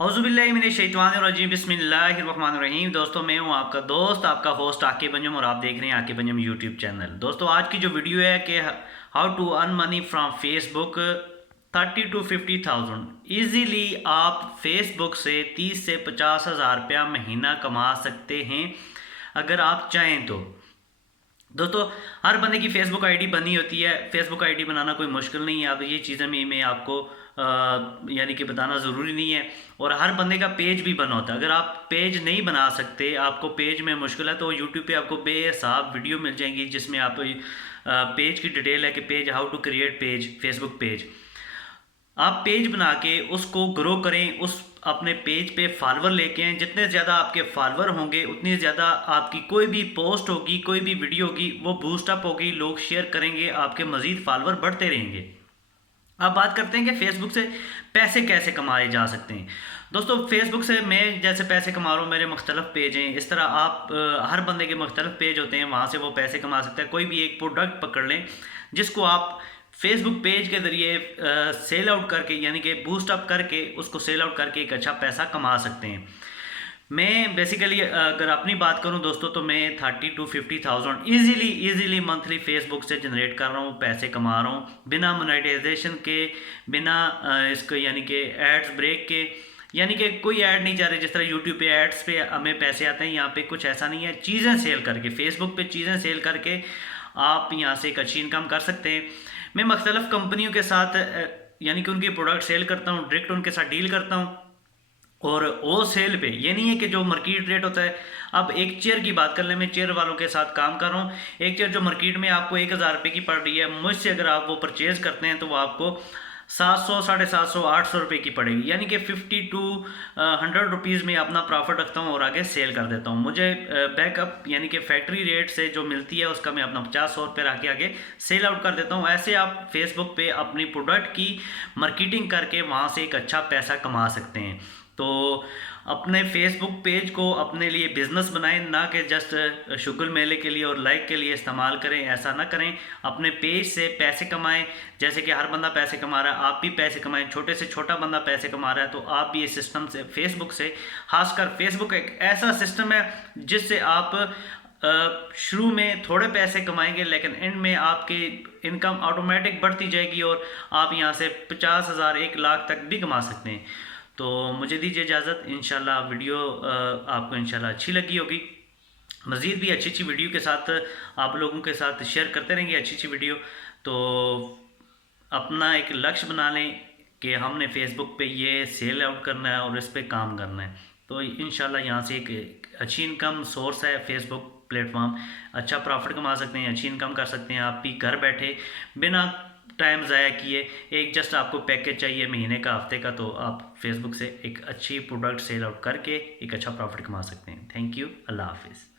औज़ुबिल्लाहिमिनश्शैतानिर्रजीम बिस्मिल्लाहिर्रहमानिर्रहीम। दोस्तों, मैं हूं आपका दोस्त, आपका होस्ट आकिब अंजुम और आप देख रहे हैं आकिब अंजुम यूट्यूब चैनल। दोस्तों, आज की जो वीडियो है कि how to earn money from Facebook 30 to 50,000 easily आप फेसबुक से 30 से 50,000 रुपया महीना कमा सकते हैं अगर आप चाहें तो। दोस्तों, हर बंदे की फेसबुक आईडी बनी होती है। फेसबुक आईडी बनाना कोई मुश्किल नहीं है। अब ये चीज़ें मैं आपको यानी कि बताना ज़रूरी नहीं है। और हर बंदे का पेज भी बना होता है। अगर आप पेज नहीं बना सकते, आपको पेज में मुश्किल है, तो यूट्यूब पे आपको बेहिसाब वीडियो मिल जाएंगी जिसमें आप पेज की डिटेल है कि page how to create page, Facebook page. आप पेज बना के उसको ग्रो करें, उस अपने पेज पे फॉलोअर लेके आएँ। जितने ज़्यादा आपके फॉलोअर होंगे उतनी ज़्यादा आपकी कोई भी पोस्ट होगी, कोई भी वीडियो होगी, वो बूस्टअप होगी, लोग शेयर करेंगे, आपके मज़ीद फॉलोअर बढ़ते रहेंगे। अब बात करते हैं कि फेसबुक से पैसे कैसे कमाए जा सकते हैं। दोस्तों, फेसबुक से मैं जैसे पैसे कमा रहा हूँ, मेरे मुख्तलिफ पेज हैं। इस तरह आप हर बंदे के मुख्तलिफ पेज होते हैं, वहाँ से वो पैसे कमा सकते हैं। कोई भी एक प्रोडक्ट पकड़ लें जिसको आप फेसबुक पेज के ज़रिए सेल आउट करके, यानी कि बूस्ट अप करके, उसको सेल आउट करके एक अच्छा पैसा कमा सकते हैं। मैं बेसिकली अगर अपनी बात करूं दोस्तों, तो मैं 30 to 50,000 ईजीली मंथली फेसबुक से जनरेट कर रहा हूं, पैसे कमा रहा हूं बिना मोनेटाइजेशन के, बिना इसको यानी कि एड्स ब्रेक के। यानी कि कोई ऐड नहीं जा रही। जिस तरह यूट्यूब पे एड्स पे हमें पैसे आते हैं, यहाँ पे कुछ ऐसा नहीं है। चीज़ें सेल करके, फेसबुक पे चीज़ें सेल करके आप यहाँ से एक अच्छी इनकम कर सकते हैं। मैं मुख्तलिफ कंपनियों के साथ यानी कि उनके प्रोडक्ट सेल करता हूँ, डायरेक्ट उनके साथ डील करता हूँ। और वो सेल पे ये नहीं है कि जो मार्केट रेट होता है। अब एक चेयर की बात कर लें, मैं चेयर वालों के साथ काम कर रहा हूँ। एक चेयर जो मार्केट में आपको 1,000 रुपये की पड़ रही है, मुझसे अगर आप वो परचेज़ करते हैं तो वो आपको 700, 750, 800 रुपये की पड़ेगी। यानी कि 50 to 100 रुपीज़ में अपना प्रॉफिट रखता हूँ और आगे सेल कर देता हूँ। मुझे बैकअप यानी कि फैक्ट्री रेट से जो मिलती है उसका मैं अपना 50-100 रुपये रख के आगे सेल आउट कर देता हूँ। ऐसे आप फेसबुक पे अपनी प्रोडक्ट की मार्केटिंग करके वहाँ से एक अच्छा पैसा कमा सकते हैं। तो अपने फेसबुक पेज को अपने लिए बिजनेस बनाएं, ना कि जस्ट शुक्र मेले के लिए और लाइक के लिए इस्तेमाल करें। ऐसा ना करें। अपने पेज से पैसे कमाएं। जैसे कि हर बंदा पैसे कमा रहा है, आप भी पैसे कमाएं। छोटे से छोटा बंदा पैसे कमा रहा है, तो आप भी इस सिस्टम से, फेसबुक से, खासकर फेसबुक एक ऐसा सिस्टम है जिससे आप शुरू में थोड़े पैसे कमाएंगे, लेकिन एंड में आपकी इनकम ऑटोमेटिक बढ़ती जाएगी और आप यहाँ से 50,000, 1 लाख तक भी कमा सकते हैं। तो मुझे दीजिए इजाज़त। इंशाल्लाह वीडियो आपको इंशाल्लाह अच्छी लगी होगी। मज़ीद भी अच्छी अच्छी वीडियो के साथ आप लोगों के साथ शेयर करते रहेंगे, अच्छी अच्छी वीडियो। तो अपना एक लक्ष्य बना लें कि हमने फेसबुक पे ये सेल आउट करना है और इस पे काम करना है। तो इंशाल्लाह यहाँ से एक अच्छी इनकम सोर्स है फेसबुक प्लेटफॉर्म। अच्छा प्रॉफिट कमा सकते हैं, अच्छी इनकम कर सकते हैं आप भी घर बैठे, बिना टाइम ज़ाया किए। एक जस्ट आपको पैकेज चाहिए महीने का, हफ्ते का, तो आप फेसबुक से एक अच्छी प्रोडक्ट सेल आउट करके एक अच्छा प्रॉफिट कमा सकते हैं। Thank you. अल्लाह हाफिज़।